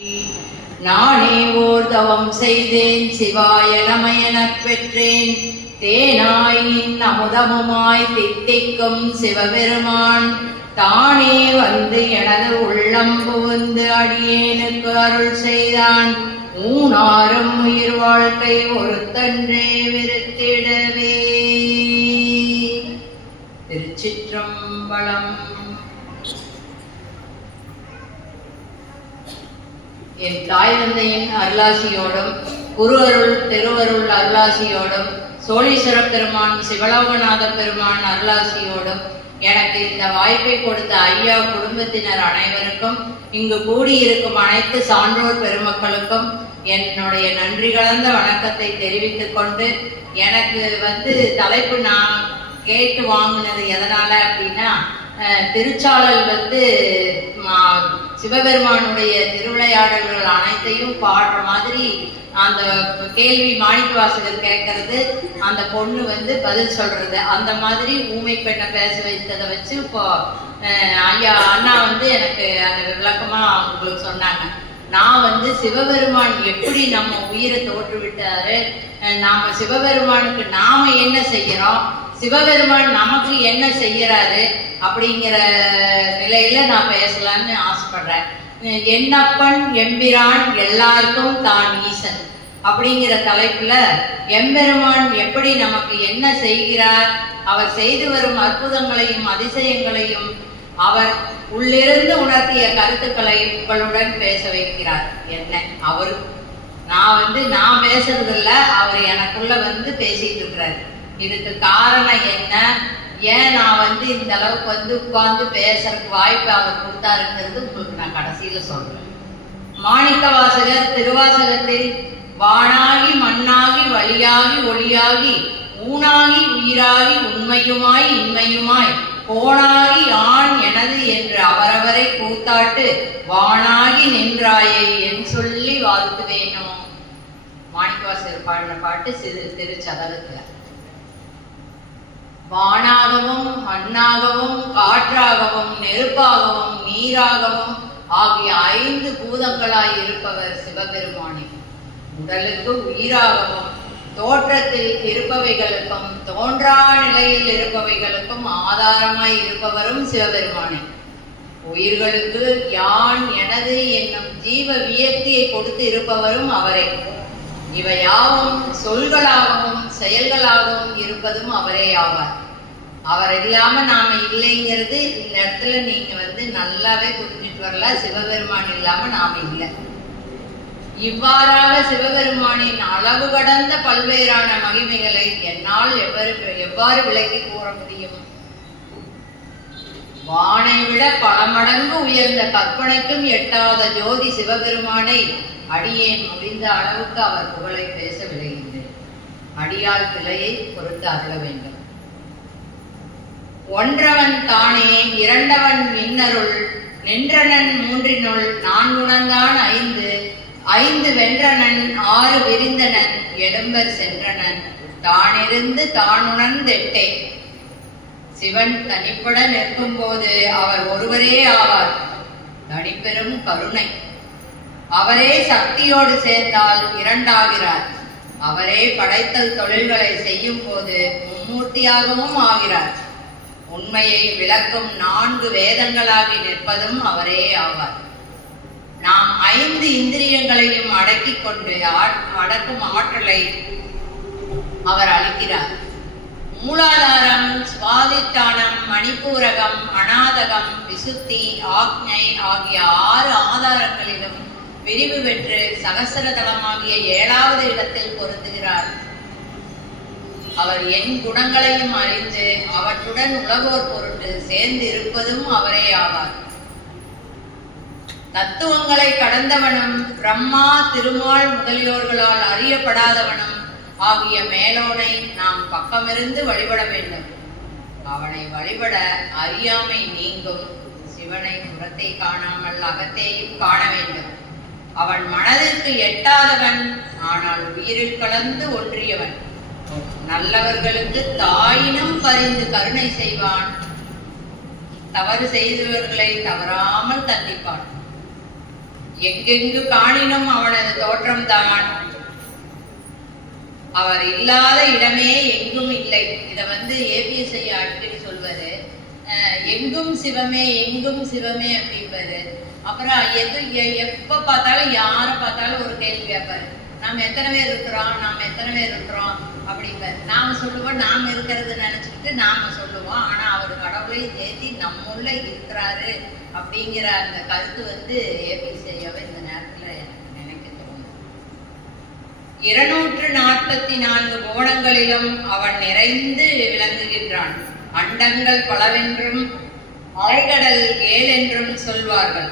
நானே ஓர் தவம் செய்தேன் சிவாய நமயனப் பெற்றேன் தேனாயின் அமுதமுமாய் தித்திக்கும் சிவபெருமான் தானே வந்து எனது உள்ளம் புகுந்து அடியேனுக்கு அருள் செய்தான். ஊனாரும் உயிர் வாழ்க்கை ஒருத்தன்றே விருத்திடவே. திருச்சிற்றம்பலம். என் தாய் தந்தையின் அருளாசியோடும் குரு அருள் திருவருள் அருளாசியோடும் சோழீஸ்வர பெருமான் சிவலோகநாத பெருமான் அருளாசியோடும் எனக்கு இந்த வாய்ப்பை கொடுத்த ஐயா குடும்பத்தினர் அனைவருக்கும் இங்கு கூடியிருக்கும் அனைத்து சான்றோர் பெருமக்களுக்கும் என்னுடைய நன்றி கலந்த வணக்கத்தை தெரிவித்துக் கொண்டு, எனக்கு தலைப்பு நான் கேட்டு வாங்கினது எதனால அப்படின்னா, திருச்சாளல் சிவபெருமானுடைய திருவிளையாடல்கள் அனைத்தையும் பாடுற மாதிரி அந்த கேள்வி மாணிக்க வாசகர் கேட்கறது, அந்த பொண்ணு பதில் சொல்றது, அந்த மாதிரி ஊமை பெண்ணை பேச வைத்ததை வச்சு இப்போ ஐயா அண்ணா எனக்கு அந்த விளக்கமா உங்களுக்கு சொன்னாங்க. நான் சிவபெருமான் எப்படி நம்ம உயிரை தோற்றுவிட்டாரு, நாம சிவபெருமானுக்கு நாம என்ன செய்யறோம், சிவபெருமான் நமக்கு என்ன செய்யறாரு அப்படிங்கிற நிலையில நான் பேசலான்னு ஆசைப்படுறேன். என்னப்பன் எம்பிரான் எல்லாருக்கும் தான் ஈசன் அப்படிங்கிற தலைப்புல எம்பெருமான் எப்படி நமக்கு என்ன செய்கிறார், அவர் செய்து வரும் அற்புதங்களையும் அதிசயங்களையும் அவர் உள்ளிருந்து உணர்த்திய கருத்துக்களை உங்களுடன் பேச வைக்கிறார். என்ன அவரு நான் பேசுறது இல்ல, அவர் எனக்குள்ள பேசிட்டு இருக்கிறார். இதுக்கு காரணம் என்ன, ஏன் நான் இந்த அளவுக்கு உட்கார்ந்து பேசுறதுக்கு வாய்ப்பு அவர் கொடுத்தாருங்கிறது உங்களுக்கு நான் கடைசியில சொல்றேன். மாணிக்க வாசகர் திருவாசகத்தில் வானாகி மண்ணாகி வழியாகி ஒளியாகி ஊனாகி உயிராகி உண்மையுமாய் இன்மையுமாய் கோணாகி ஆண் எனது என்று அவரவரை கூத்தாட்டு வானாகி நின்றாயை என் சொல்லி வாழ்த்துவேனோ. மாணிக்கவாசகர் பாடின பாட்டு திருச்சதகத்துல. வானாகவும் மண்ணாகவும் காற்றாகவும் நெருப்பாகவும் நீராகவும் ஆகிய 5 பூதங்களாய் இருப்பவர் சிவபெருமானே. உடலுக்கு உயிராகவும் தோற்றத்தில் இருப்பவைகளுக்கும் தோன்றா நிலையில் இருப்பவைகளுக்கும் ஆதாரமாய் இருப்பவரும் சிவபெருமானே. உயிர்களுக்கு யான் எனது என்னும் ஜீவ வியக்தியை கொடுத்து இருப்பவரும் அவரே. இவையாவும் சொல்களாகவும் செயல்களாகவும் இருப்பதும் அவரே ஆவார். அவர் இல்லாம நாம இல்லைங்கிறது இந்த இடத்துல நீங்க நல்லாவே புரிஞ்சுட்டு வரல. சிவபெருமான் இல்லாம நாம இல்லை. இவ்வாறாக சிவபெருமானின் அளவு கடந்த பல்வேறான மகிமைகளை என்னால் எவ்வாறு விளக்கி கூற முடியும்? வானை விட பல மடங்கு உயர்ந்த கற்பனைக்கும் எட்டாத ஜோதி சிவபெருமானை அடியேன் முடிந்த அளவுக்கு அவர் புகழை பேச விளைகின்றேன். அடியால் பிழையை பொறுத்து அருள வேண்டும். ஒன்றவன் தானே இரண்டவன் மின்னருள் நின்றனன் மூன்றினுள் நான்குணந்தான் ஐந்து வென்றனன் 6 விரிந்தனன் எடும்பர் சென்றனன் தானிருந்து தானுணர்ந்தெட்டே. சிவன் தனிப்பட நிற்கும் போது அவர் ஒருவரே ஆவார். தனிப்பெரும் கருணை. அவரே சக்தியோடு சேர்ந்தால் 2 ஆகிறார். அவரே படைத்தல் தொழில்களை செய்யும் போது மும்மூர்த்தியாகவும் ஆகிறார். உண்மையை விளக்கும் 4 வேதங்களாகி நிற்பதும் அவரே ஆவார். நாம் 5 இந்திரியங்களையும் அடக்கிக் கொண்டு அடக்கும் ஆற்றலை அவர் அளிக்கிறார். மூலாதாரம், சுவாதிஷ்டானம், மணிப்பூரகம், அநாதகம், விசுத்தி, ஆக்ஞை ஆகிய 6 ஆதாரங்களிலும் விரிவு பெற்று சகசரதளமாகிய 7வது இடத்தில் பொருந்துகிறார். அவர் என் குணங்களையும் அறிந்து அவற்றுடன் உலகோர் பொருட்டு சேர்ந்து இருப்பதும் அவரே ஆவார். தத்துவங்களை கடந்தவனும் பிரம்மா திருமால் முதலியோர்களால் அறியப்படாதவனும் ஆகிய மேலோனை நாம் பக்கமிருந்து வழிபட வேண்டும். அவனை வழிபட அறியாமை நீங்கும். சிவனை புறத்தை காணாமல் அகத்தேயும் காண வேண்டும். அவன் மனதிற்கு எட்டாதவன், ஆனால் உயிரில் கலந்து ஒன்றியவன். நல்லவர்களுக்கு தாயினும் பரிந்து கருணை செய்வான். தவறு செய்தவர்களை தவறாமல் தண்டிப்பான். எங்கெங்கு காணினும் அவனது தோற்றம்தான். அவர் இல்லாத இடமே எங்கும் இல்லை. இதை ஏபிஎஸ் ஐயா அடிக்கடி சொல்வாரு. எங்கும் சிவமே எங்கும் சிவமே அப்படிம்பாரு. அப்புறம் எப்ப பார்த்தாலும் யாரை பார்த்தாலும் ஒரு கேள்வி கேட்பாரு, நாம் எத்தனை பேர் இருக்கிறோம், நாம் எத்தனை பேர் இருக்கிறோம் அப்படிம்பாரு. நாம சொல்லுவோம் நாம் இருக்கிறது நினைச்சுக்கிட்டு நாம சொல்லுவோம். ஆனா அவர் கடவுளை சேர்த்தி நம்முள்ள இருக்கிறாரு அப்படிங்கிற அந்த கருத்து ஏபிஎஸ் ஐயாவை இந்த நேரத்துல நினைக்க தோணும். 244 கோணங்களிலும் அவன் நிறைந்து விளங்குகின்றான். அண்டங்கள் பலவென்றும் அலைகடல் 7 என்றும் சொல்வார்கள்.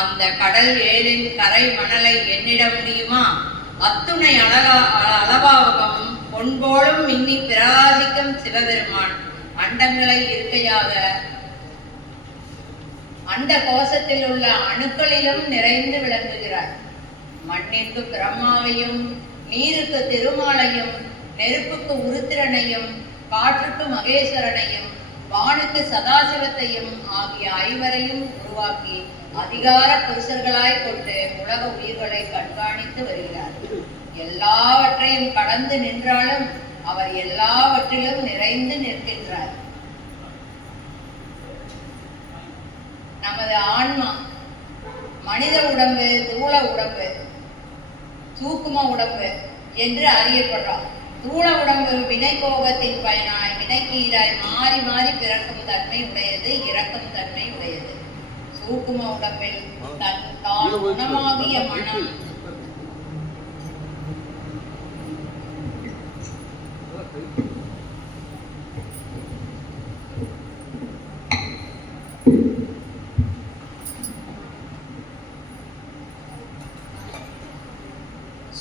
அந்த கடல் 7 கரை மணலை எண்ணிட முடியுமா? அத்துணை அளவாகவும் பொன்போலும் மின்னி பிரகாசிக்கும் சிவபெருமான் அண்டங்களை இருக்கையாக அண்ட கோஷத்தில் உள்ள அணுக்களிலும் நிறைந்து விளங்குகிறார். மண்ணிற்கு பிரம்மாவையும், நீருக்கு திருமாலையும், நெருப்புக்கு உருத்திரனையும், காற்றுக்கு மகேஸ்வரனையும், வானுக்கு சதாசிவத்தையும் ஆகிய 5வரையும் உருவாக்கி அதிகார புருஷர்களாய் கொண்டு உலக உயிர்களை கண்காணித்து வருகிறார். எல்லாவற்றையும் கடந்து நின்றாலும் அவர் எல்லாவற்றிலும் நிறைந்து நிற்கின்றார். நமது ஆன்மா மனித உடம்பு, தூள உடம்பு, சூக்கும உடம்பு என்று அறியப்படுறோம். தூள உடம்பு வினைபோகத்தின் பயனாய் வினைக்கீராய் மாறி மாறி பிறக்கும் தன்மை உடையது, இறக்கும் தன்மை உடையது. சூக்கும உடம்பில் தான் குணமாகிய மனம்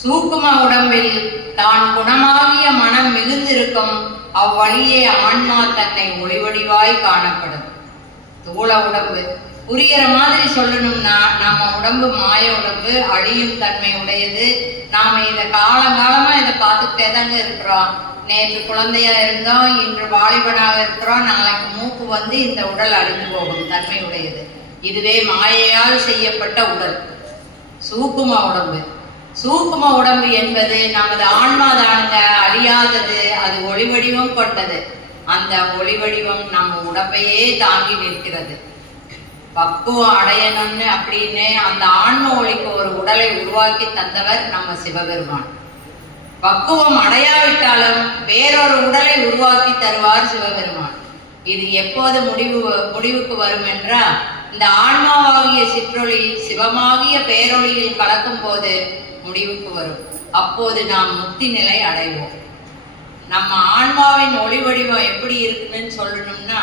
சூக்கும உடம்பில் தான் குணமாகிய மனம் மிகுந்திருக்கும். அவ்வழியே ஆன்மா தன்னை ஒளிவடிவாய் காணப்படும். தூள உடம்பு புரிகிற மாதிரி சொல்லணும்னா, நம்ம உடம்பு மாய உடம்பு, அழியும் தன்மை உடையது. நாம இதை காலங்காலமா இதை பார்த்துக்கிட்டே தாங்க இருக்கிறோம். நேற்று குழந்தையா இருந்தோம், இன்று வாலிபனாக இருக்கிறோம், நாளைக்கு மூக்கு இந்த உடல் அழிந்து போகும் தன்மை உடையது. இதுவே மாயையால் செய்யப்பட்ட உடல் சூக்கும உடம்பு. சூக்கும உடம்பு என்பது நமது ஆன்மாதானுங்க, அழியாதது. அது ஒளி வடிவம் கொண்டது. அந்த ஒளி வடிவம் நம்ம உடம்பையே தாங்கி நிற்கிறது. பக்குவம் அடையணும்னு அப்படின்னு அந்த ஆன்ம ஒளிக்கு ஒரு உடலை உருவாக்கி தந்தவர் நம்ம சிவபெருமான். பக்குவம் அடையாவிட்டாலும் வேறொரு உடலை உருவாக்கி தருவார் சிவபெருமான். இது எப்போது முடிவுக்கு வரும் என்றால், இந்த ஆன்மாவாகிய சிற்றொளி சிவமாகிய பேரொளியில் கலக்கும் போது முடிவுக்கு வரும். அப்போது நாம் முக்தி நிலை அடைவோம். நம்ம ஆன்மாவின் ஒளி வடிவம் எப்படி இருக்குன்னு சொல்லணும்னா,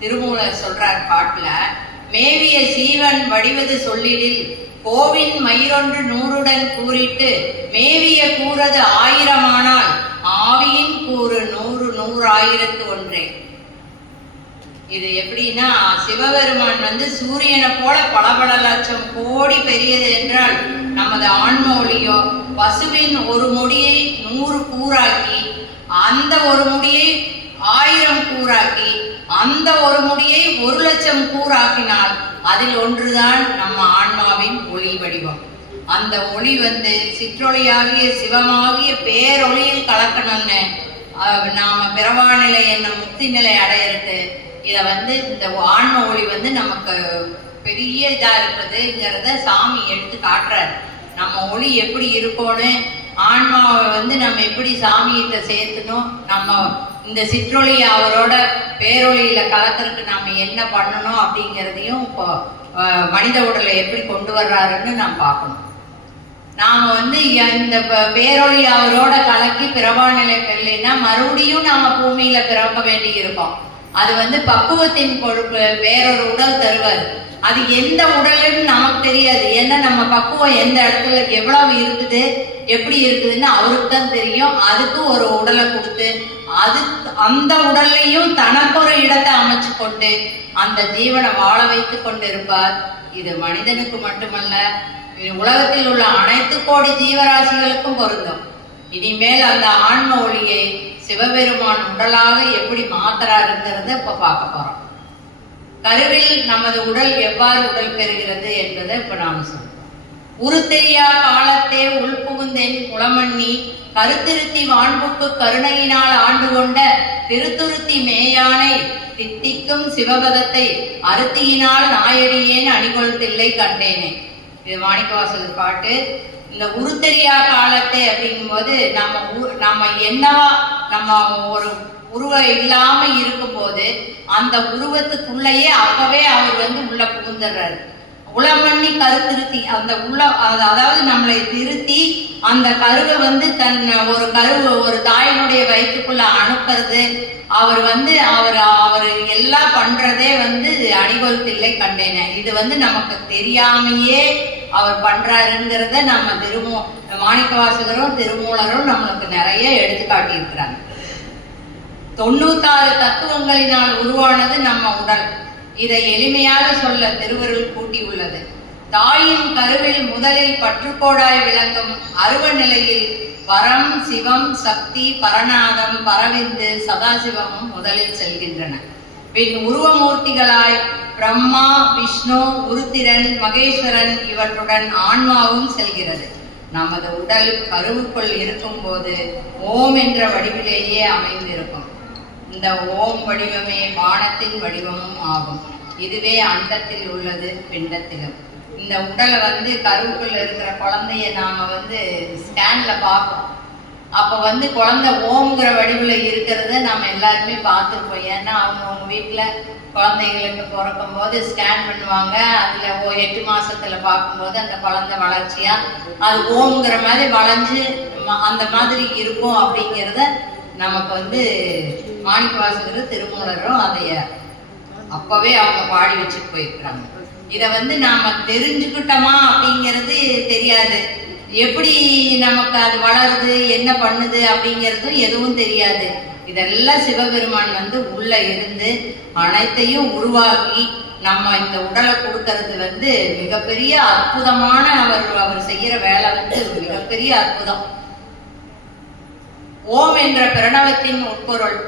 திருமூலர் சொல்றார் பாட்டுல, மேவிய சீவன் வடிவது சொல்லிடில் கோவின் மயிரொன்று 100உடன் கூறிட்டு மேவிய கூறது 1000 ஆவியின் கூறு 100 100,000த்து ஒன்றே. இது எப்படின்னா, சிவபெருமான் சூரியனை போல பல லட்சம் கோடி பெரியது என்றால், நமது ஆன்ம ஒளியோ பசுவின் ஒரு முடியை 100 கூறாக்கி, அந்த ஒரு முடியை 1000 கூறாக்கி, அந்த ஒரு முடியை 1,00,000 கூறாக்கினால் அதில் ஒன்றுதான் நம்ம ஆன்மாவின் ஒளி வடிவம். அந்த ஒளி சிற்றொளியாகிய சிவமாகிய பேரொளியில் கலக்கணும்னு நாம பிறவாநிலை என்னும் முக்தி நிலை அடையிறது. இதை இந்த ஆன்ம ஒளி நமக்கு பெரிய இதா இருக்குதுங்கிறத சாமி எடுத்து காட்டுறாரு. நம்ம ஒளி எப்படி இருக்கோன்னு, ஆன்மாவை நம்ம எப்படி சாமிகிட்ட சேர்த்துணும், நம்ம இந்த சிற்றொளி அவரோட பேரொளியில கலக்கிறதுக்கு நாம என்ன பண்ணணும் அப்படிங்கிறதையும் இப்போ மனித உடலை எப்படி கொண்டு வர்றாருன்னு நாம் பார்க்கணும். நாம இந்த பேரொளி அவரோட கலக்கி பிறவா நிலை பெறலைன்னா மறுபடியும் நாம பூமியில பிறக்க வேண்டி இருக்கோம். அது பக்குவத்தின் பொறுப்பு. வேறொரு உடல் தருவார். அது எந்த உடல்னு நமக்கு தெரியாது. ஏன்னா நம்ம பக்குவம் எந்த இடத்துல எவ்வளவு இருக்குது, எப்படி இருக்குதுன்னு அவருக்கு தான் தெரியும். அதுக்கு ஒரு உடலை கொடுத்து அந்த உடல்லையும் தனக்கு ஒரு இடத்தை அமைச்சு கொண்டு அந்த ஜீவனை வாழ வைத்து கொண்டு இருப்பார். இது மனிதனுக்கு மட்டுமல்ல, உலகத்தில் உள்ள அனைத்து கோடி ஜீவராசிகளுக்கும் பொருந்தும். இனிமேல் அந்த ஆன்ம ஒளியை சிவபெருமான் உடலாக எப்படி மாத்துறாருங்கிறத இப்ப பார்க்க போறோம். கருவில் நமது உடல் எவ்வாறு உடல் பெறுகிறது என்பதை இப்ப நாம சொல்றோம். உருத்தெரியா காலத்தே உள்புகுந்தென் உளமண்ணி கருத்திருத்தி வான்புக்கு கருணையினால் ஆண்டு கொண்ட திருத்துருத்தி மேயானை தித்திக்கும் சிவபதத்தை அருத்தியினால் நாயடியேன் அணிகொள்தில்லை கண்டேனே. இது மாணிக்கவாசகர் பாட்டு. இந்த உருத்தெரியா காலத்தை அப்படிங்கும் போது நம்ம என்னவா நம்ம ஒரு உருவம் இல்லாம இருக்கும் போது அந்த உருவத்துக்குள்ளேயே அப்பவே அவர் உள்ள புகுந்துடுறாரு. உளமண்ணி கருத்திருத்தி அந்த அதாவது நம்மளை திருத்தி அந்த கருவை தன் ஒரு தாயினுடைய வயிற்றுக்குள்ள அனுப்புறது. அவர் அவர் எல்லாம் பண்றதே அணிகொள்தில்லை கண்டேன. இது நமக்கு தெரியாமையே அவர் பண்றாருங்கிறத நம்ம மாணிக்கவாசகரும் திருமூலரும் நம்மளுக்கு நிறைய எடுத்து காட்டியிருக்கிறாங்க. 96 தத்துவங்களினால் உருவானது நம்ம உடல். இதை எளிமையாக சொல்ல திருவருள் கூட்டியுள்ளது. தாயின் கருவில் முதலில் பற்றுக்கோடாய் விளங்கும் அருவ நிலையில் பரம், சிவம், சக்தி, பரநாதம், பரவிந்து, சதாசிவமும் முதலில் செல்கின்றன. பின் உருவமூர்த்திகளாய் பிரம்மா, விஷ்ணு, உருத்திரன், மகேஸ்வரன் இவற்றுடன் ஆன்மாவும் செல்கிறது. நமது உடல் கருவுக்குள் இருக்கும் போது ஓம் என்ற வடிவிலேயே அமைந்திருக்கும். இந்த ஓம் வடிவமே வானத்தின் வடிவமும் ஆகும். இதுவே அண்டத்தில் உள்ளது பிண்டத்திலும். இந்த உடலை கருவுக்குள்ள இருக்கிற குழந்தைய நாம ஸ்கேன்ல பார்ப்போம். அப்ப குழந்தை ஓம்ங்கிற வடிவுல இருக்கிறத நம்ம எல்லாருமே பார்த்துருப்போம். ஏன்னா அவங்க வீட்டுல குழந்தைகளுக்கு பிறக்கும் போது ஸ்கேன் பண்ணுவாங்க. அதுல 8 மாசத்துல பார்க்கும்போது அந்த குழந்தை வளர்ச்சியா அது ஓம்ங்கிற மாதிரி வளைஞ்சு அந்த மாதிரி இருக்கும். அப்படிங்கிறத நமக்கு மாணிக்கவாசகர் திருமூலரும் அதைய அப்பவே அவங்க பாடி வச்சுட்டு போயிருக்கிறாங்க. இத நாம தெரிஞ்சுக்கிட்டோமா அப்படிங்கிறது தெரியாது. எப்படி நமக்கு அது வளருது, என்ன பண்ணுது அப்படிங்கிறதும் எதுவும் தெரியாது. இதெல்லாம் சிவபெருமான் உள்ள இருந்து அனைத்தையும் உருவாக்கி நம்ம இந்த உடலை கொடுக்கறது மிகப்பெரிய அற்புதமான அவர் செய்யற வேலை மிகப்பெரிய அற்புதம். ஓம் என்ற பிரணவத்தின் உட்பொருள்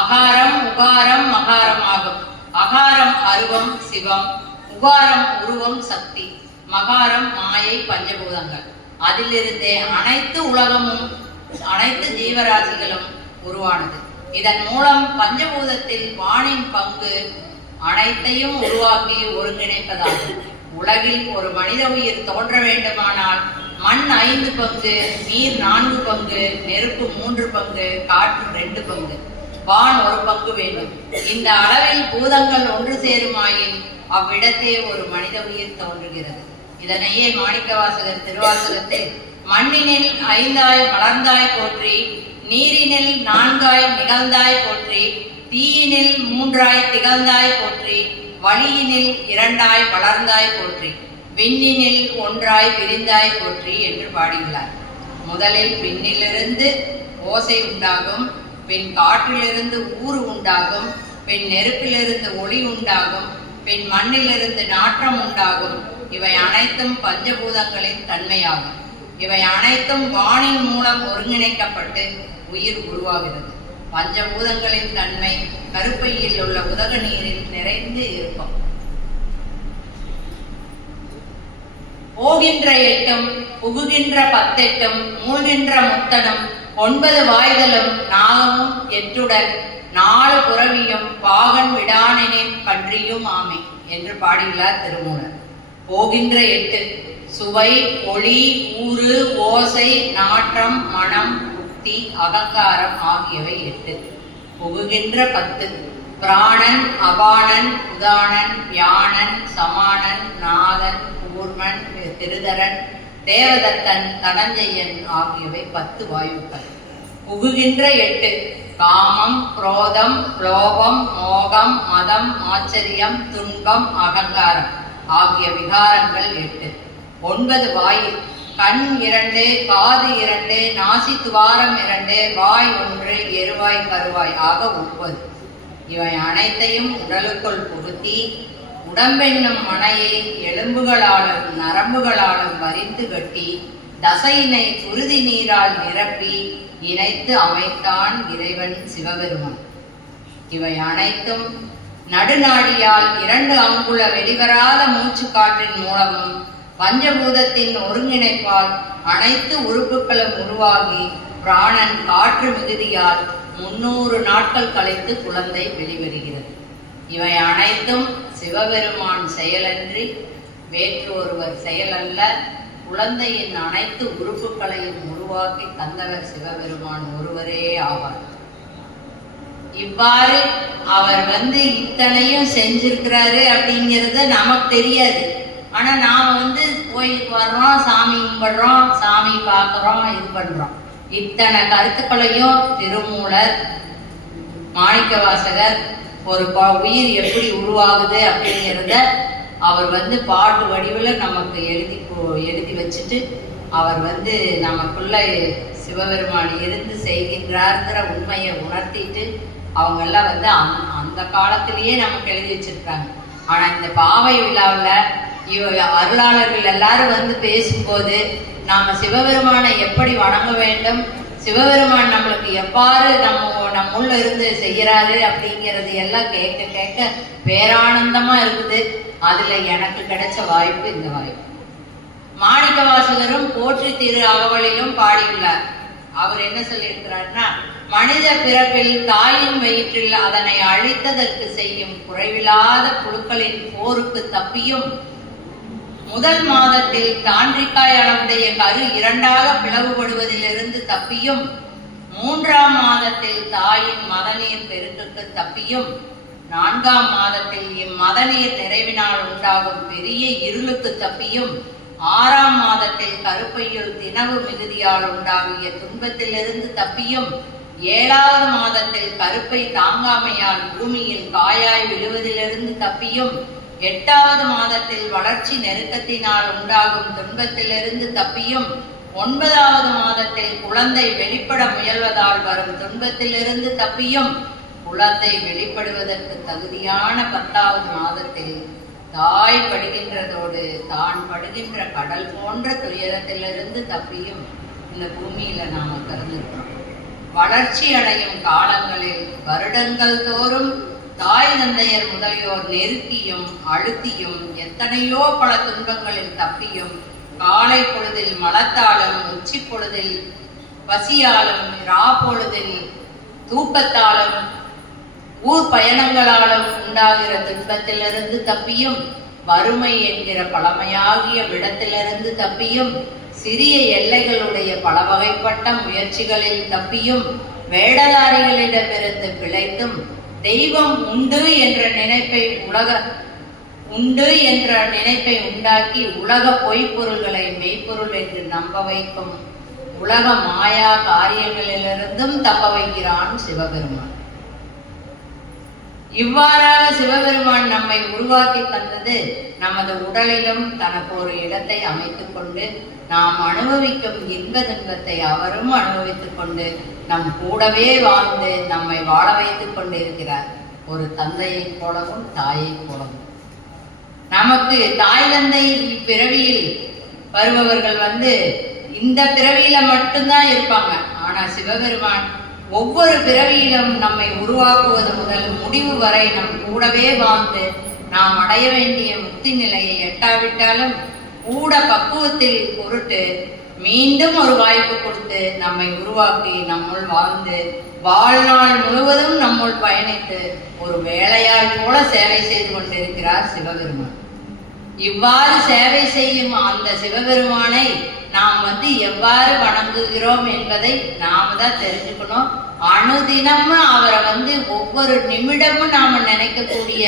அகாரம், உகாரம், மகாரம் ஆகும். அகாரம் அருவம் சிவம், உகாரம் உருவம் சக்தி, மகாரம் மாயை பஞ்சபூதங்கள். அதிலிருந்தே அனைத்து உலகமும் அனைத்து ஜீவராசிகளும் உருவானது. இதன் மூலம் பஞ்சபூதத்தில் வானின் பங்கு அனைத்தையும் உருவாக்கி ஒருங்கிணைப்பதாகும். உலகில் ஒரு மனித உயிர் தோன்ற வேண்டுமானால் மண் 5 பங்கு, நீர் 4 பங்கு, நெருப்பு 3 பங்கு, காற்று 2 பங்கு, வான் 1 பங்கு வேண்டும். இந்த அளவில் பூதங்கள் ஒன்று சேருமாயின் அவ்விடத்தே ஒரு மனித உயிர் தோன்றுகிறது. இதனையே மாணிக்கவாசகர் திருவாசகத்தில் மண்ணினில் 5ஆய் மலர்ந்தாய் போற்றி, நீரினில் 4ஆய் நிகழ்ந்தாய் போற்றி, தீயினில் 3ஆய் திகழ்ந்தாய் போற்றி, வழியினில் 2ஆய் வளர்ந்தாய் போற்றி, விண்ணினில் 1ஆய் விரிந்தாய் போற்றி என்று பாடியுள்ளார். முதலில் விண்ணிலிருந்து ஓசை உண்டாகும், பின் காற்றிலிருந்து ஊறு உண்டாகும், பின் நெருப்பிலிருந்து ஒளி உண்டாகும், பின் மண்ணிலிருந்து நாற்றம் உண்டாகும். இவை அனைத்தும் பஞ்சபூதங்களின் தன்மையாகும். இவை அனைத்தும் வானின் மூலம் ஒருங்கிணைக்கப்பட்டு உயிர் உருவாகிறது. பஞ்சபூதங்களின் தன்மை கருப்பையில் உள்ள உதக நீரில் நிறைந்து இருக்கும். போகின்ற 8ம் புகுகின்ற 10 மூழ்கின்ற முத்தனும் 9 வாய்தலும் நாகமும் 8உடன் 4 புறவியும் பாகன் விடானெனின் பன்றியும் ஆமை என்று பாடியுள்ளார் திருமூலர். போகின்ற 8 சுவை, ஒளி, ஊறு, ஓசை, நாற்றம், மனம், புத்தி, அகங்காரம் ஆகியவை 8. புகுகின்ற 10 பிராணன், அபானன், உதானன், வியானன், சமானன், நாதன், கூர்மன், திருதரன், தேவதத்தன், தனஞ்சயன் ஆகியவை 10 வாயுக்கள். புகுகின்ற 8 காமம், குரோதம், லோபம், மோகம், மதம், ஆச்சரியம், துன்பம், அகங்காரம் ஆகிய விகாரங்கள் 8. 9 வாயு கண் 2, காது 2, நாசி துவாரம் 2, வாய் 1, எருவாய் கருவாய் ஆக 9. இவை அனைத்தையும் உடலுக்குள் புகுத்தி உடம்பென்னும் மனையை எலும்புகளாலும் நரம்புகளாலும் வரித்து கட்டி தசையினை குருதி நீரால் நிரப்பி இணைத்து அமைத்தான் இறைவன் சிவபெருமான். இவை அனைத்தும் நடுநாடியால் 2 அங்குல வெளிவராத மூச்சு காற்றின் மூலமும் பஞ்சபூதத்தின் ஒருங்கிணைப்பால் அனைத்து உறுப்புகளும் உருவாகி பிராணன் காற்று மிகுதியால் 300 நாட்கள் கழித்து குழந்தை வெளிவருகிறது. இவை அனைத்தும் சிவபெருமான் செயலன்றி வேற்று ஒருவர் செயலல்ல. குழந்தையின் அனைத்து உறுப்புகளையும் உருவாக்கி தந்தவர் சிவபெருமான் ஒருவரே ஆவார். இவ்வாறு அவர் இத்தனையும் செஞ்சிருக்கிறாரு அப்படிங்கிறது நமக்கு தெரியாது. ஆனா நாம கோயிலுக்கு வர்றோம், சாமி கும்பிடுறோம், சாமி பார்க்கிறோம், இது பண்றோம். இத்தனை கருத்துக்களையும் திருமூலர், மாணிக்கவாசகர் ஒரு உயிர் எப்படி உருவாகுது அப்படிங்கிறத அவர் பாட்டு வடிவில் நமக்கு எழுதி வச்சுட்டு அவர் நமக்குள்ள சிவபெருமான் இருந்து செய்கின்றார்கிற உண்மையை உணர்த்திட்டு அவங்கெல்லாம் அந்த காலத்திலேயே நமக்கு எழுதி வச்சிருக்காங்க. ஆனா இந்த பாவை விழாவில் அருளாளர்கள் எல்லாரும் பேசும்போது நாம சிவபெருமானை எப்படி வணங்க வேண்டும், சிவபெருமான் நம்மளுக்கு எவ்வாறு நம்முள்ள இருந்து செய்யறாரு அப்படிங்கிறது எல்லாம் கேட்க கேட்க பேரானந்தமா இருக்குது. அதுல எனக்கு கிடைச்ச வாய்ப்பு இந்த வாய்ப்பு. மாணிக்கவாசகரும் போற்றி திரு அகவலிலும் பாடியுள்ளார். அவர் என்ன சொல்லியிருக்கிறார்னா, மனித பிறப்பில் தாயின் வயிற்றில் அதனை அழித்ததற்கு செய்யும் குறைவில்லாத புழுக்களின் போருக்கு தப்பியும், முதல் மாதத்தில் தாண்டிக்காய் அளவுடைய கரு 2ஆக பிளவுபடுவதிலிருந்து தப்பியும், 3ஆம் மாதத்தில் தாயின் மதநீர் பெருக்குக்கு தப்பியும், 4ஆம் மாதத்தில் இம்மதநீர் நிறைவினால் உண்டாகும் பெரிய இருளுக்கு தப்பியும், 6ஆம் மாதத்தில் கருப்பையில் தினவு மிகுதியால் உண்டாகிய துன்பத்திலிருந்து தப்பியும், 7ஆவது மாதத்தில் கருப்பை தாங்காமையால் பூமியில் காயாய் விழுவதிலிருந்து தப்பியும், 8ஆவது மாதத்தில் வளர்ச்சி நெருக்கத்தினால் உண்டாகும் துன்பத்திலிருந்து தப்பியும், 9ஆவது மாதத்தில் குழந்தை வெளிப்பட முயல்வதால் வரும் துன்பத்திலிருந்து தப்பியும், குழந்தை வெளிப்படுவதற்கு தகுதியான 10ஆவது மாதத்தில் தாய் படுகின்றதோடு தான் படுகின்ற கடல் போன்ற துயரத்திலிருந்து தப்பியும் இந்த பூமியில நாம பிறந்திருக்கிறோம். வளர்ச்சி அடையும் காலங்களில் வருடங்கள் தோறும் தாய் தந்தையர் முதலியோர் நெருக்கியும் அழுத்தியும் எத்தனையோ பல துன்பங்களில் தப்பியும், காலை பொழுதில் மலத்தாலும், உச்சி பொழுதில் பசியாலும், ரா பொழுதில் தூக்கத்தாலும், ஊர் பயணங்களாலும் உண்டாகிற துன்பத்திலிருந்து தப்பியும், வறுமை என்கிற பழமையாகிய விடத்திலிருந்து தப்பியும், சிறிய எல்லைகளுடைய பல வகைப்பட்ட முயற்சிகளில் தப்பியும், வேடதாரிகளிடமிருந்து பிழைத்தும், தெய்வம் உண்டு என்ற நினைப்பை உண்டாக்கி உலக பொய்ப்பொருள்களை மெய்ப்பொருள் என்று நம்ப வைக்கும் உலக மாயா காரியங்களிலிருந்தும் தப்ப வைக்கிறான் சிவபெருமான். இவ்வாறாக சிவபெருமான் நம்மை உருவாக்கி தந்தது நமது உடலிலும் தனக்கு ஒரு இடத்தை அமைத்துக் கொண்டு நாம் அனுபவிக்கும் இன்ப துன்பத்தை அவரும் அனுபவித்துக் கொண்டு நம் கூடவே வாழ்ந்து நம்மை வாழ வைத்துக் கொண்டிருக்கிறார். ஒரு தந்தையை போலவும் தாயை போலவும். நமக்கு தாய் தந்தை இப்பிறவியில் வருபவர்கள் இந்த பிறவியில மட்டும்தான் இருப்பாங்க. ஆனா சிவபெருமான் ஒவ்வொரு பிறவியிலும் நம்மை உருவாக்குவது முதல் முடிவு வரை நம் கூடவே வாழ்ந்து நாம் அடைய வேண்டிய முக்தி நிலையை எட்டாவிட்டாலும் கூட பக்குவத்தில் பொருட்டு மீண்டும் ஒரு வாய்ப்பு கொடுத்து நம்மை உருவாக்கி நம்முள் வாழ்ந்து வாழ்நாள் முழுவதும் நம்முள் பயணித்து ஒரு வேலையாள் போல சேவை செய்து கொண்டிருக்கிறார் சிவபெருமான். இவ்வாறு சேவை செய்யும் அந்த சிவபெருமானை நாம் எவ்வாறு வணங்குகிறோம் என்பதை நாம தான் தெரிஞ்சுக்கணும். அனுதினமும் அவரை ஒவ்வொரு நிமிடமும் நாம நினைக்கக்கூடிய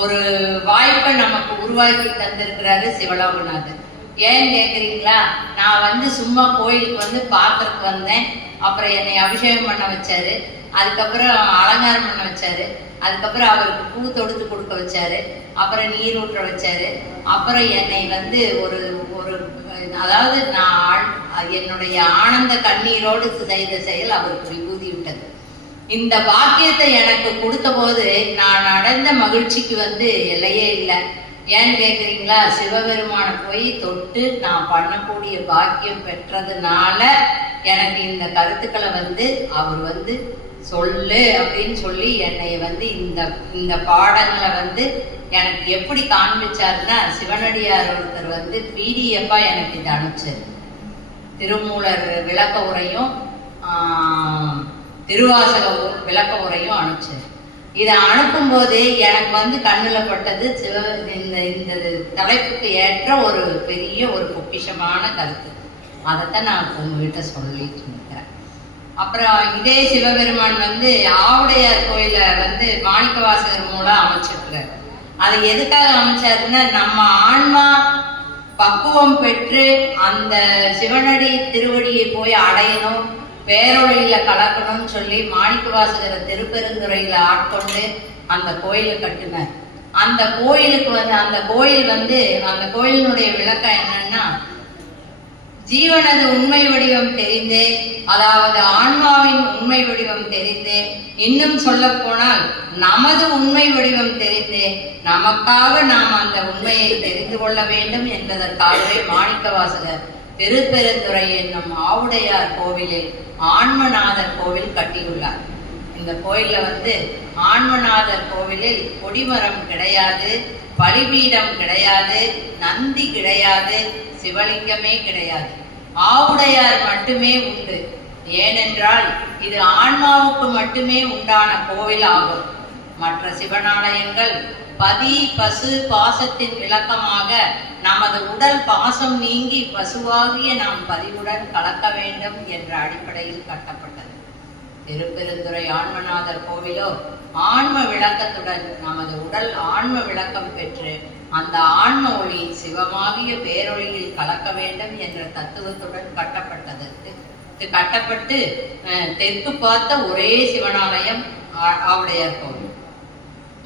ஒரு வாய்ப்பை நமக்கு உருவாக்கி தந்திருக்கிறாரு சிவலோகநாதர். ஏன்னு கேக்குறீங்களா? நான் சும்மா கோயிலுக்கு பார்க்கறதுக்கு வந்தேன். அப்புறம் என்னை அபிஷேகம் பண்ண வச்சாரு, அதுக்கப்புறம் அலங்காரம் பண்ண வச்சாரு, அதுக்கப்புறம் அவருக்கு பூ தொடுத்து கொடுக்க வச்சாரு, அப்புறம் நீர் ஊற்ற வச்சாரு, அப்புறம் என்னை ஒரு ஒரு அதாவது நான் என்னுடைய ஆனந்த கண்ணீரோடு செய்த செயல் அவருக்கு விபூதி விட்டது. இந்த பாக்கியத்தை எனக்கு கொடுத்த போது நான் அடைந்த மகிழ்ச்சிக்கு எல்லையே இல்லை. ஏன்னு கேக்குறீங்களா? சிவபெருமான போய் தொட்டு நான் பண்ணக்கூடிய பாக்கியம் பெற்றதுனால எனக்கு இந்த கருத்துக்களை அவர் சொல்லு அப்படின்னு சொல்லி என்னை வந்து இந்த இந்த பாடங்களை வந்து எனக்கு எப்படி காண்பிச்சாருன்னா, சிவனடியார் ஒருத்தர் வந்து பிடிஎஃபா எனக்கு இது அனுப்பிச்சார். திருமூலர் விளக்க உரையும் திருவாசக விளக்க உரையும் அனுப்பிச்சார். இதை அனுப்பும் போதே எனக்கு வந்து கண்ணில் பட்டது இந்த இந்த தலைப்புக்கு ஏற்ற ஒரு பெரிய ஒரு பொக்கிஷமான கருத்து. அதைத்தான் நான் உங்ககிட்ட சொல்லிட்டு இருக்கிறேன். அப்புறம் இதே சிவபெருமான் வந்து ஆவுடையார் கோயில வந்து மாணிக்கவாசகர் மூலம் அமைச்சிருக்கிறார். அதை எதுக்காக அமைச்சாருன்னா, நம்ம ஆன்மா பக்குவம் பெற்று அந்த சிவனடி திருவடியை போய் அடையணும், பேரொழியில கலக்கணும்னு சொல்லி மாணிக்கவாசகரை திருப்பெருந்துறையில ஆட்கொண்டு அந்த கோயிலை கட்டினார். அந்த கோயிலுக்கு வந்து அந்த கோயிலினுடைய விளக்கம் என்னன்னா, ஜீவனது உண்மை வடிவம் தெரிந்தே, அதாவது ஆன்மாவின் உண்மை வடிவம் தெரிந்தே, இன்னும் சொல்ல போனால் நமது உண்மை வடிவம் தெரிந்தே, நமக்காக நாம் அந்த உண்மையை தெரிந்து கொள்ள வேண்டும் என்பதற்காகவே மாணிக்கவாசகர் திருப்பெருந்துறை என்னும் ஆவுடையார் கோவிலில் ஆன்மநாதர் கோவில் கட்டியுள்ளார். இந்த கோயில்ல வந்து ஆன்மநாதர் கோவிலில் கொடிமரம் கிடையாது, பலிபீடம் கிடையாது, நந்தி கிடையாது, சிவலிங்கமே கிடையாது. ஆவுடையார் மட்டுமே உண்டு. ஏனென்றால் இது ஆன்மாவுக்கு மட்டுமே உண்டான கோவில் ஆகும். மற்ற சிவனாலயங்கள் பதி பசு பாசத்தின் விளக்கமாக நமது உடல் பாசம் நீங்கி பசுவாகிய நாம் பதிவுடன் கலக்க வேண்டும் என்ற அடிப்படையில் கட்டப்பட்டது. திருப்பெருந்துறை ஆன்மநாதர் கோவிலோ ஆன்ம விளக்கத்துடன் நமது உடல் ஆன்ம விளக்கம் பெற்று அந்த ஆன்ம ஒளி சிவமாகிய பேரொழியில் கலக்க வேண்டும் என்ற தத்துவத்துடன் கட்டப்பட்டு தெற்கு பார்த்த ஒரே சிவனாலயம் ஆவுடையார் கோவில்.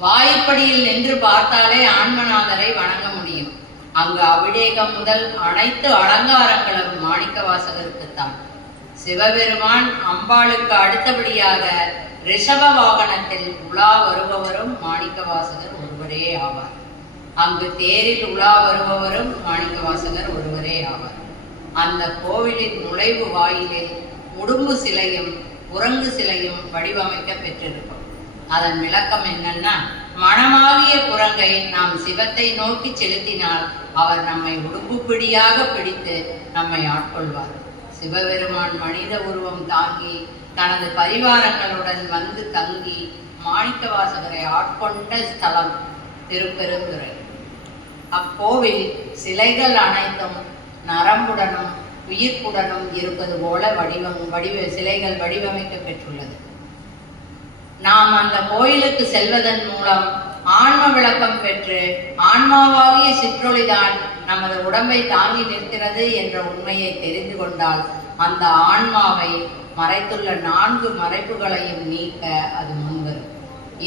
வாய்ப்படியில் நின்று பார்த்தாலே ஆன்மநாதரை வணங்க முடியும். அங்கு அபிஷேகம் முதல் அனைத்து அலங்காரங்களும் மாணிக்கவாசகருக்குத்தான். சிவபெருமான் அம்பாளுக்கு அடுத்தபடியாக ரிஷப வாகனத்தில் உலா வருபவரும் மாணிக்கவாசகர் ஒருவரே ஆவார். அங்கு தேரில் உலா வருபவரும் மாணிக்கவாசகர் ஒருவரே ஆவார். அந்த கோவிலின் நுழைவு வாயிலில் உடும்பு சிலையும் உறங்கு சிலையும் வடிவமைக்க பெற்றிருக்கும். அதன் விளக்கம் என்னன்னா, மனமாகிய குரங்கை நாம் சிவத்தை நோக்கி செலுத்தினால் அவர் நம்மை உடும்புப்பிடியாக பிடித்து நம்மை ஆட்கொள்வார். சிவபெருமான் மனித உருவம் தாங்கி தனது பரிவாரங்களுடன் வந்து தங்கி மாணிக்கவாசகரை ஆட்கொண்ட ஸ்தலம் திருப்பெருந்துறை. அக்கோவில் சிலைகள் அனைத்தும் நரம்புடனும் உயிர்ப்புடனும் இருப்பது போல சிலைகள் வடிவமைக்க பெற்றுள்ளது. நாம் அந்த கோயிலுக்கு செல்வதன் மூலம் ஆன்ம விளக்கம் பெற்று ஆன்மாவாகிய சிற்றொளிதான் நமது உடம்பை தாங்கி நிற்கிறது என்ற உண்மையை தெரிந்து கொண்டால் அந்த ஆன்மாவை மறைத்துள்ள 4 மறைப்புகளையும் நீக்க அது முன்வரும்.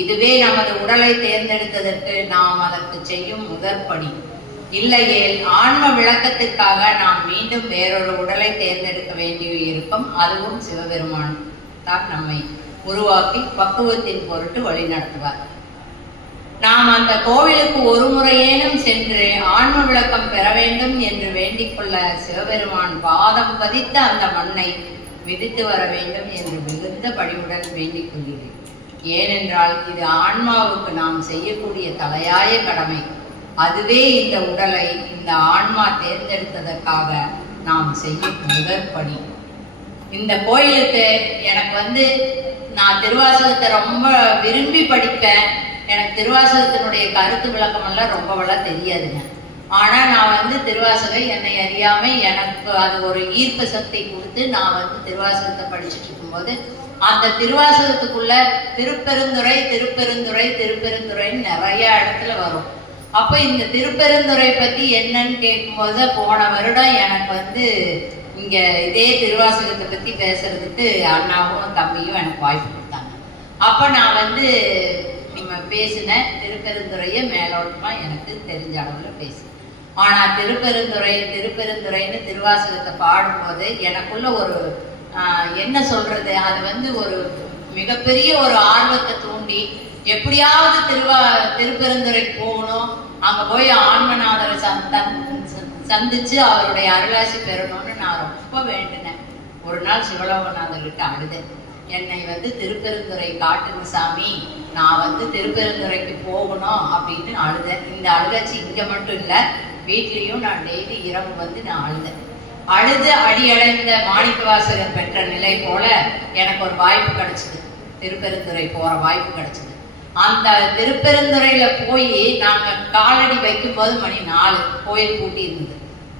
இதுவே நமது உடலை தேர்ந்தெடுத்ததற்கு நாம் அதற்கு செய்யும் முதற்படி. இல்லையேல் ஆன்ம விளக்கத்திற்காக நாம் மீண்டும் வேறொரு உடலை தேர்ந்தெடுக்க வேண்டியிருக்கும். அதுவும் சிவபெருமான் தான் நம்மை உருவாக்கி பக்குவத்தின் பொருட்டு வழி நடத்துவார். நாம் அந்த கோவிலுக்கு ஒரு முறையேனும் சென்று ஆன்ம விளக்கம் பெற வேண்டும் என்று வேண்டிக் கொள்ள சிவபெருமான் பாதம் பதித்த அந்த மண்ணை விதித்து வர வேண்டும் என்று மிகுந்த பணிவுடன் வேண்டிக் கொள்கிறேன். ஏனென்றால் இது ஆன்மாவுக்கு நாம் செய்யக்கூடிய தலையாய கடமை. அதுவே இந்த உடலை இந்த ஆன்மா தேர்ந்தெடுத்ததற்காக நாம் செய்யும் முதற்படி. இந்த கோயிலுக்கு எனக்கு நான் திருவாசகத்தை ரொம்ப விரும்பி படிப்பேன். எனக்கு திருவாசகத்தினுடைய கருத்து விளக்கம் எல்லாம் ரொம்பவெல்லாம் தெரியாதுங்க. ஆனா நான் திருவாசகம் என்னை அறியாம எனக்கு அது ஒரு ஈர்ப்பு சக்தி கொடுத்து நான் திருவாசகத்தை படிச்சுட்டு இருக்கும்போது அந்த திருவாசகத்துக்குள்ள திருப்பெருந்துறை திருப்பெருந்துறை திருப்பெருந்துறைன்னு நிறைய இடத்துல வரும். அப்ப இந்த திருப்பெருந்துறை பத்தி என்னன்னு கேட்கும்போது போன வருடம் எனக்கு இங்க இதே திருவாசகத்தை பத்தி பேசுறதுக்கு அண்ணாவும் தம்பியும் எனக்கு வாய்ப்பு கொடுத்தாங்க. அப்ப நான் பேசினேன். திருப்பெருந்துறைய மேலோட்டமா எனக்கு தெரிஞ்ச அளவுல பேசினேன். ஆனா திருப்பெருந்துறைன்னு திருவாசகத்தை பாடும்போது எனக்குள்ள ஒரு என்ன சொல்றது, அது ஒரு மிகப்பெரிய ஒரு ஆர்வத்தை தூண்டி எப்படியாவது திருப்பெருந்துறைக்கு போகணும், அங்க போய் ஆன்மநாதரை சந்திச்சு அவருடைய அருளாசி பெறணும்னு நான் ரொம்ப வேண்டினேன். ஒரு நாள் சிவலோகநாதர்கிட்ட அழுதேன். என்னை வந்து திருப்பெருந்துறை காட்டுங்க சாமி, நான் வந்து திருப்பெருந்துறைக்கு போகணும் அப்படின்னு அழுதேன். இந்த அழுகாச்சி இங்க மட்டும் இல்லை, வீட்லேயும் நான் டெய்லி இரவு வந்து நான் அழுது அடியடைந்த மாணிக்கவாசகர் பெற்ற நிலை போல எனக்கு ஒரு வாய்ப்பு கிடைச்சிது. திருப்பெருந்துறை போற வாய்ப்பு கிடைச்சிது. அந்த திருப்பெருந்துறையில போய் நாங்க காலடி வைக்கும் போது மணி 4, கோயில் பூட்டி இருந்தது.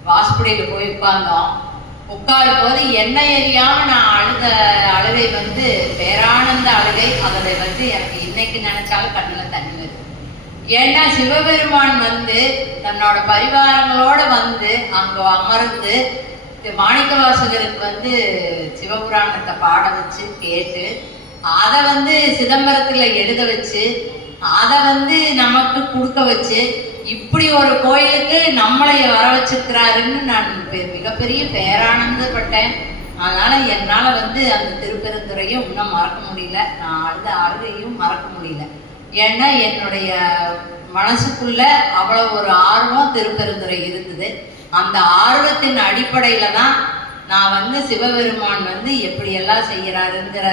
வாஸ்படியில போய் உட்காரும் போது என்ன எரியாம நான் அழுத அழுகை வந்து பேரானந்த அழுகை. அதை வந்து எனக்கு இன்னைக்கு நினைச்சாலும் கண்ணில் தண்ணி வருது. ஏன்னா சிவபெருமான் வந்து தன்னோட பரிவாரங்களோட வந்து அங்க அமர்ந்து மாணிக்கவாசகருக்கு வந்து சிவபுராணத்தை பாட வச்சு கேட்டு அதை வந்து சிதம்பரத்துல எழுத வச்சு அதை வந்து நமக்கு கொடுக்க வச்சு இப்படி ஒரு கோயிலுக்கு நம்மளை வர வச்சிருக்கிறாருன்னு நான் மிகப்பெரிய பேரானந்தப்பட்டேன். அதனால என்னால வந்து அந்த திருப்பெருந்துறையும் இன்னும் மறக்க முடியல. நான் அழுத அழுகையும் மறக்க முடியல. ஏன்னா என்னுடைய மனசுக்குள்ள அவ்வளவு ஒரு ஆர்வம் திருப்பெருந்துறை இருந்தது. அந்த ஆர்வத்தின் அடிப்படையில தான் நான் வந்து சிவபெருமான் வந்து எப்படி எல்லாம் செய்யறாருங்கிற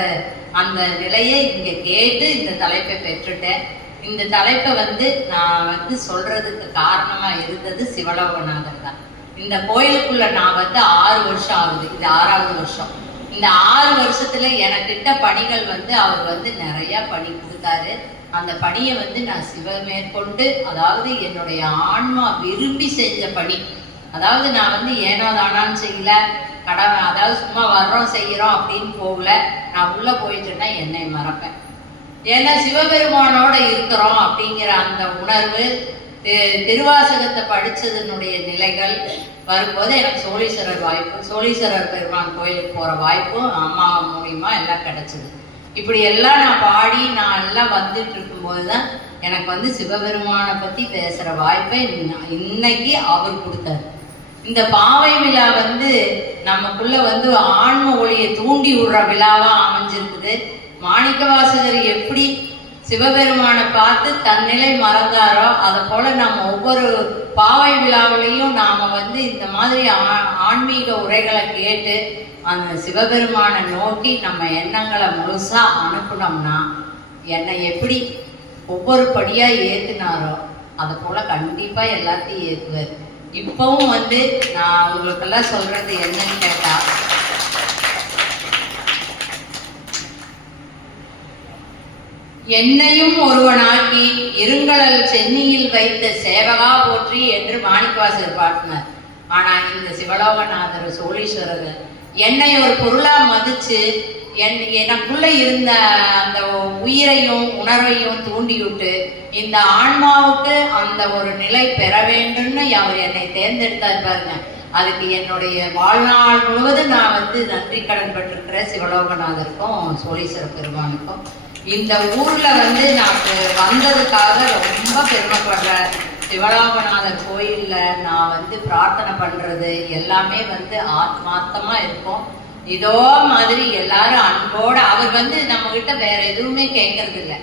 அந்த நிலையை இங்க கேட்டு இந்த தலைப்பை பெற்றுட்டேன். இந்த தலைப்பை வந்து நான் வந்து சொல்றதுக்கு காரணமா இருந்தது சிவலோகநாதர் தான். இந்த கோயிலுக்குள்ள நான் வந்து 6 வருஷம் ஆகுது. இது 6வது வருஷம். இந்த 6 வருஷத்துல எனக்கிட்ட பணிகள் வந்து அவர் வந்து நிறைய பணி கொடுத்தாரு. அந்த பணியை வந்து நான் மேற்கொண்டு, அதாவது என்னுடைய ஆன்மா விரும்பி செஞ்ச பணி. அதாவது நான் வந்து ஏனோ தானான்னு செய்யல, அதாவது சும்மா வர்றோம் செய்யறோம் அப்படின்னு போகல. நான் உள்ள போயிட்டேன்னா என்னை மறப்பேன். ஏன்னா சிவபெருமானோட இருக்கிறோம் அப்படிங்கிற அந்த உணர்வு, திருவாசகத்தை படிச்சதனுடைய நிலைகள் வரும்போது எனக்கு சோழீஸ்வரர் பெருமான் கோயிலுக்கு போற வாய்ப்பும் அம்மா மூலியமா எல்லாம் கிடைச்சது. இப்படி எல்லாம் நான் பாடி நான் எல்லாம் வந்துட்டு இருக்கும்போதுதான் எனக்கு வந்து சிவபெருமானை பத்தி பேசுற வாய்ப்பை இன்னைக்கு அவர் கொடுத்தாரு. இந்த பாவை விழா வந்து நமக்குள்ள வந்து ஆன்ம ஒளியை தூண்டி விடுற விழாவா அமைஞ்சிருக்குது. மாணிக்கவாசகர் எப்படி சிவபெருமானை பார்த்து தன்னிலை மறந்தாரோ அதை போல நம்ம ஒவ்வொரு பாவை விழாவிலையும் நாம வந்து இந்த மாதிரி ஆன்மீக உரைகளை கேட்டு அந்த சிவபெருமானை நோக்கி நம்ம எண்ணங்களை முழுசா அனுப்புனோம்னா என்னை எப்படி ஒவ்வொரு படியா ஏத்துனாரோ அதை போல கண்டிப்பா எல்லாத்தையும் ஏத்துவார். இப்பவும் வந்து நான் உங்களுக்கெல்லாம் சொல்றது என்னன்னு கேட்டா, என்னையும் ஒருவனாக்கி இருங்கடல் சென்னியில் வைத்த சேவகா போற்றி என்று மாணிக்கவாசகர் பாடினார். ஆனா இந்த சிவலோகநாதர் சோழீஸ்வரர் என்னை ஒரு பொருளா மதிச்சு எனக்குள்ள இருந்த அந்த உயிரையும் உணர்வையும் தூண்டிவிட்டு இந்த ஆன்மாவுக்கு அந்த ஒரு நிலை பெற வேண்டும்னு அவர் என்னை தேர்ந்தெடுத்தார் பாருங்க. அதுக்கு என்னுடைய வாழ்நாள் முழுவதும் நான் வந்து நன்றி கடன் பட்டிருக்கிற சிவலோகநாதருக்கும் சோழீஸ்வர பெருமானுக்கும். இந்த ஊர்ல வந்து நான் வந்ததுக்காக ரொம்ப பெருமைப்படுறேன். சிவலோகநாதர் கோயில்ல நான் வந்து பிரார்த்தனை பண்றது எல்லாமே வந்து ஆத்மார்த்தமா இருக்கும். இதோ மாதிரி எல்லாரும் அன்போட, அவர் வந்து நம்ம கிட்ட வேற எதுவுமே கேட்கறது இல்லை.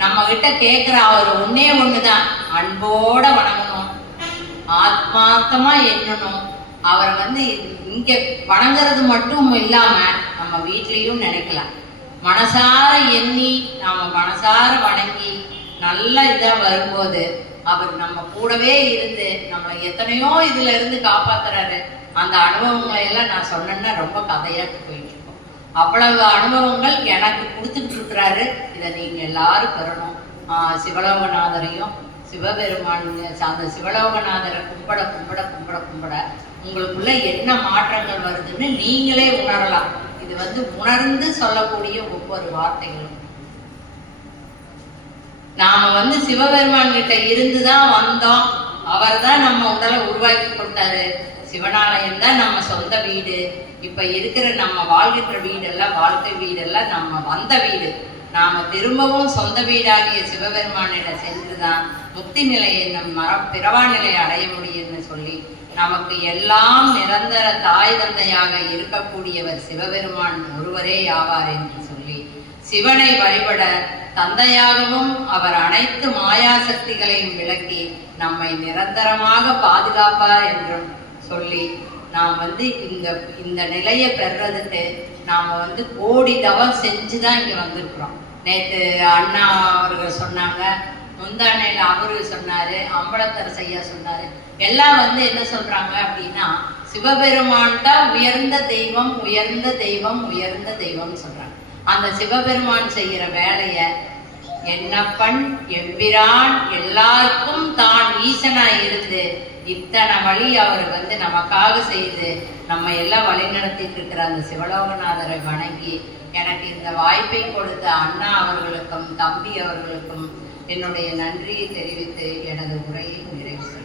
நம்ம கிட்ட கேட்கிற அவர் ஒண்ணுதான், அன்போட வணங்கணும், ஆத்மார்த்தமா எண்ணணும். அவரை வந்து இங்க வணங்குறது மட்டும் இல்லாம நம்ம வீட்லயும் நினைக்கலாம். மனசார எண்ணி நாம மனசார வணங்கி நல்ல இதா வரும்போது அவர் நம்ம கூடவே இருந்து நம்மளை எத்தனையோ இதுல இருந்து காப்பாத்துறாரு. அந்த அனுபவங்களை எல்லாம் நான் சொன்னேன்னா ரொம்ப கதையாட்டு போயிட்டு இருக்கோம். அவ்வளவு அனுபவங்கள் எனக்கு கொடுத்துட்டு இருக்கிறாரு. இதை நீங்க எல்லாரும் பெறணும். சிவலோகநாதரையும் சிவபெருமான் அந்த சிவலோகநாதரை கும்பிட கும்பிட கும்பிட கும்பிட உங்களுக்குள்ள என்ன மாற்றங்கள் வருதுன்னு நீங்களே உணரலாம். இது வந்து உணர்ந்து சொல்லக்கூடிய ஒவ்வொரு வார்த்தைகளும். நாம வந்து சிவபெருமான் கிட்ட இருந்துதான் வந்தோம். அவர் தான் நம்ம உடலை உருவாக்கி கொடுத்தாரு. சிவனாலயம் தான் நம்ம சொந்த வீடு. இப்ப இருக்கிற நம்ம வாழ்கின்ற வீடெல்லாம் வாழ்க்கை வீடெல்லாம் நம்ம வந்த வீடு. நாம திரும்பவும் சொந்த வீடாகிய சிவபெருமானிடம் சென்றுதான் முக்தி நிலையை நம் பிறவா நிலையை அடைய முடியும்னு சொல்லி நமக்கு எல்லாம் நிரந்தர தாய் தந்தையாக இருக்கக்கூடியவர் சிவபெருமான் ஒருவரே ஆவார் என்று சொல்லி சிவனை வழிபட தந்தையாகவும் அவர் அனைத்து மாயா சக்திகளையும் விளக்கி நம்மை நிரந்தரமாக பாதுகாப்பார் என்றும் சொல்லி நாம் வந்து இந்த நிலையை பெறதுக்கு நாம் வந்து கோடி தவம் செஞ்சு தான் இங்கே வந்திருக்கிறோம். நேற்று அண்ணா அவர்கள் சொன்னாங்க, முந்தானையில் அவரு சொன்னார், அம்பலத்தரசு ஐயா சொன்னார். எல்லாம் வந்து என்ன சொல்கிறாங்க அப்படின்னா, சிவபெருமான் தான் உயர்ந்த தெய்வம், உயர்ந்த தெய்வம், உயர்ந்த தெய்வம்னு சொல்கிறாங்க. அந்த சிவபெருமான் செய்கிற வேலையை என்னப்பன் எம்பிரான் எல்லாருக்கும் தான் ஈசனாக இருந்து இத்தனை வழி அவர் வந்து நமக்காக செய்து நம்ம எல்லாம் வழிநடத்திட்டு இருக்கிற அந்த சிவலோகநாதரை வணங்கி எனக்கு இந்த வாய்ப்பை கொடுத்த அண்ணா அவர்களுக்கும் தம்பி அவர்களுக்கும் என்னுடைய நன்றியை தெரிவித்து எனது உரையை நிறைவு செய்கிறேன்.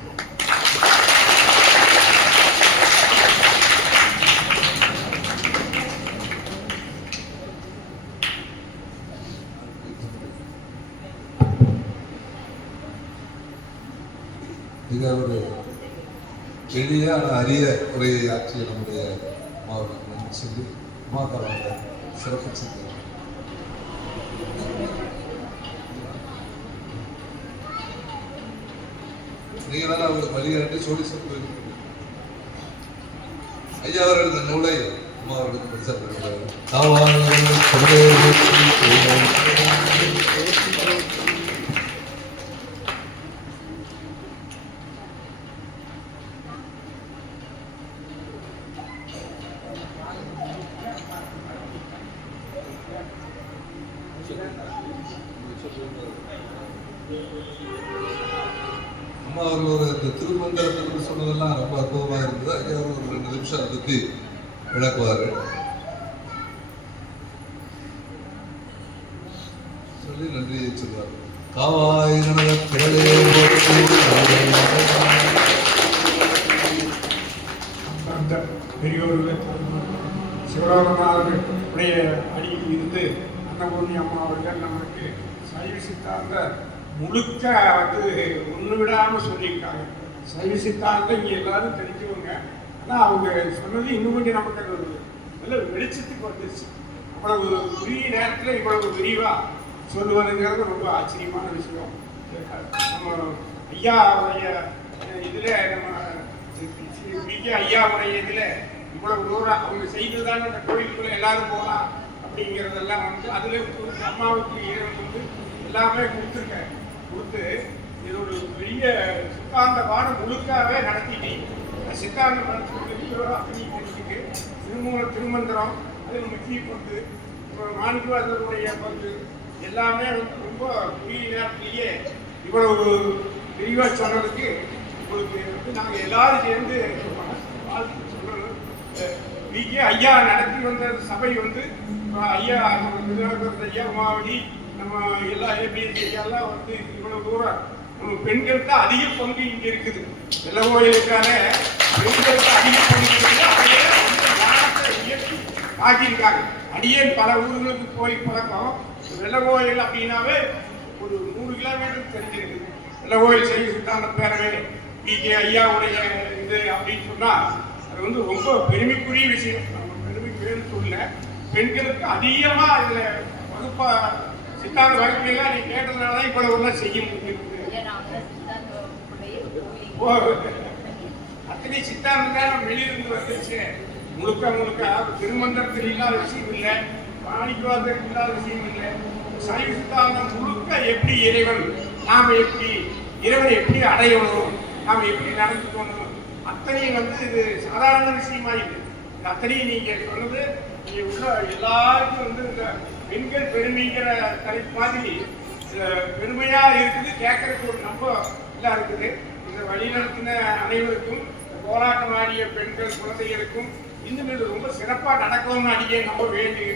மிக ஒரு எளிய அரிய உரையை ஆற்றிய நம்முடைய அம்மாவுக்கு நன்றி சொல்லி அம்மாக்காரங்க சிறப்பு செய்கிறார். நீங்க தானே அவங்களுக்கு வழிகாட்டி சொல்லி சொல்லி ஐயா அவர்கள் இந்த நூலை அம்மா அவர்களுக்கு படிச்சிருக்கிறார். அம்மா அவர்கள் ஒரு இந்த திருமந்திரத்தை பற்றி சொன்னதெல்லாம் ரொம்ப அற்புதமா இருந்தது. ஐயா அவர் ஒரு 2 நிமிஷம் அதை பற்றி விளக்குவாரு. சொல்லி நன்றியை சொல்வார். காவாய் அந்த பெரியோர்கள் சிவலோகநாதருடைய அடியில் இருந்து அன்னபூர்ணி அம்மா அவர்கள் நமக்கு சைவ சித்தாந்த முழுக்க வந்து ஒன்று விடாமல் சொல்லியிருக்காங்க. சைவ சித்தாந்தம் இங்கே எல்லாரும் தெரிஞ்சவங்க. ஆனால் அவங்க சொன்னது இன்னும் கொஞ்சம் நமக்கு அது நல்ல வெளிச்சத்துக்கு வந்துருச்சு. அவ்வளவு உரிய நேரத்தில் இவ்வளவு விரிவாக சொல்லுவதுங்கிறது ரொம்ப ஆச்சரியமான விஷயம். நம்ம ஐயாவுடைய இதில் நம்ம ஐயாவுடைய இதில் இவ்வளவு தூரம் அவங்க செய்ததான அந்த கோயிலுக்குள்ள எல்லாரும் போகலாம் அப்படிங்கிறதெல்லாம் வந்து அதில் அம்மாவுக்கு இறைவன் வந்து எல்லாமே கொடுத்து இது ஒரு பெரிய சித்தாந்த பாடம் முழுக்காவே நடத்திட்டீங்க. சித்தாந்த பாடத்துக்கு திருமந்திரம் அதில் முக்கிய பங்கு, மாணிக்கவாசருடைய பங்கு எல்லாமே வந்து ரொம்ப குறுகிய நேரத்திலேயே இவ்வளவு விரிவாக சொன்னதுக்கு உங்களுக்கு வந்து நாங்கள் எல்லாரும் சேர்ந்து வாழ்த்து சொல்லணும். ஐயா நடத்தி வந்த சபை வந்து ஐயா ஐயா மாவடி நம்ம எல்லா ஏபிஎஸ்சி எல்லாம் வந்து இவ்வளவு தூரம் நம்ம பெண்களுக்கு அதிக பங்கு இங்கே இருக்குது. வெள்ள கோயிலுக்கான பெண்களுக்கு அதிக பங்கு இருக்குது. அதையே இயக்கி ஆக்கியிருக்காங்க. அடியேன் பல ஊர்களுக்கு போய் பழக்கம். வெள்ள கோயில் அப்படின்னாவே ஒரு 100 கிலோமீட்டருக்கு தெரிஞ்சிருக்கு. வெள்ள கோயில் செய்ய சித்தாந்த பேரவை பிகே ஐயாவுடைய இது அப்படின்னு சொன்னால் அது வந்து ரொம்ப பெருமைக்குரிய விஷயம். நம்ம பெருமைக்குரியன்னு சொல்ல பெண்களுக்கு அதிகமாக இதில் வகுப்பா சித்தாந்த வகுப்பையெல்லாம் நீ கேட்டதுனால தான் இவ்வளவு ஒன்றா செய்ய முடியும். அத்தனை சித்தாந்தம் தான் வெளியிருந்து வந்துருச்சு. முழுக்க திருமந்திரத்தில் இல்லாத விஷயம் இல்லை, மாணிக்கவாசகத்தில் இல்லாத விஷயம் இல்லை. சைவ சித்தாந்தம் முழுக்க எப்படி இறைவன் நாம் எப்படி இறைவனை எப்படி அடையணும், நாம் எப்படி நடந்துக்கணும், அத்தனையும் வந்து இது சாதாரண விஷயமா இல்லை. அத்தனையும் நீங்க சொன்னது நீங்க உள்ள எல்லாருக்கும் வந்து இந்த பெண்கள் பெருமைங்கிற தலைப்பு மாதிரி பெருமையா இருக்குது. கேட்கறதுக்கு ஒரு நம்பம் எல்லாம் இருக்குது. இந்த வழிநடத்தின அனைவருக்கும், போராட்டம் ஆடிய பெண்கள் குழந்தைகளுக்கும் இன்னும் இது ரொம்ப சிறப்பாக நடக்கும்னு அடியே நம்ப வேண்டிய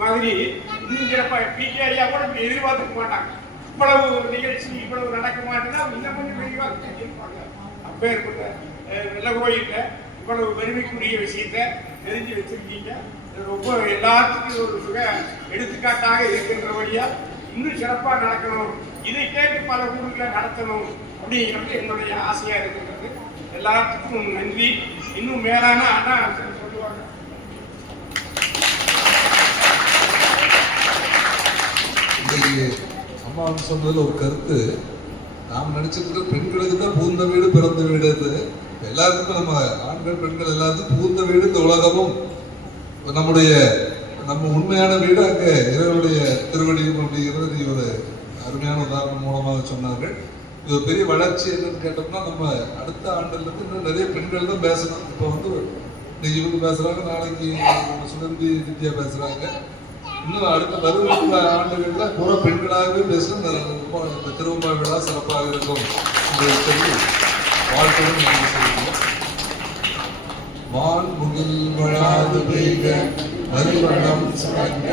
மாதிரி இன்னும் சிறப்பாக பிகே ஐயா கூட இப்படி எதிர்பார்த்துக்க மாட்டாங்க. இவ்வளவு நிகழ்ச்சி இவ்வளவு நடக்க மாட்டேன்னா இன்னும் கொஞ்சம் விரிவாக தெரிஞ்சிருப்பாங்க. அப்பேற்பட்ட வெள்ள கோயில்ல இவ்வளவு பெருமைக்குரிய விஷயத்த தெரிஞ்சு வச்சிருக்கீங்க. ரொம்ப எல்லாத்துக்கும் ஒரு சுக எடுத்துக்காட்டாக இருக்கின்றபடியா இன்னும் சிறப்பாக நடக்கணும், இதை கேட்டு பல ஊர்களை நடத்தணும் அப்படிங்கிறது என்னுடைய ஆசையா இருக்கின்றது. எல்லாத்துக்கும் நன்றி. இன்னும் மேலான அண்ணா சொல்லுவாங்க. அம்மா சொன்னதுல ஒரு கருத்து, நாம் நினைச்சிட்டு பெண்களுக்கு தான் பூந்த வீடு பிறந்த வீடு. எல்லாத்துக்கும் நம்ம ஆண்கள் பெண்கள் எல்லாத்துக்கும் புகுந்த வீடு இந்த உலகமும் நம்ம உண்மையான வீடு அங்க இறைவனுடைய திருவடியும் அப்படிங்கிறது ஒரு அருமையான உதாரணம் மூலமாக சொன்னார்கள். இது ஒரு பெரிய வளர்ச்சி என்னன்னு கேட்டோம்னா, நம்ம அடுத்த ஆண்டுல இருந்து இன்னும் நிறைய பெண்கள் தான் பேசணும். இப்போ இன்னைக்கு இவங்க பேசுறாங்க, நாளைக்கு சுகந்தி வித்யா பேசுறாங்க. இன்னும் அடுத்த வருகிற ஆண்டுகள்ல பூரா பெண்களாகவே பேசணும். இந்த திருவம்பாவை விழா சிறப்பாக இருக்கும் என்று சொல்லி வாழ்க்கையும் நீங்கள் சொல்லுங்கள். வான் முகில் வழாது பெய்க, மறுவளம் சுரங்க,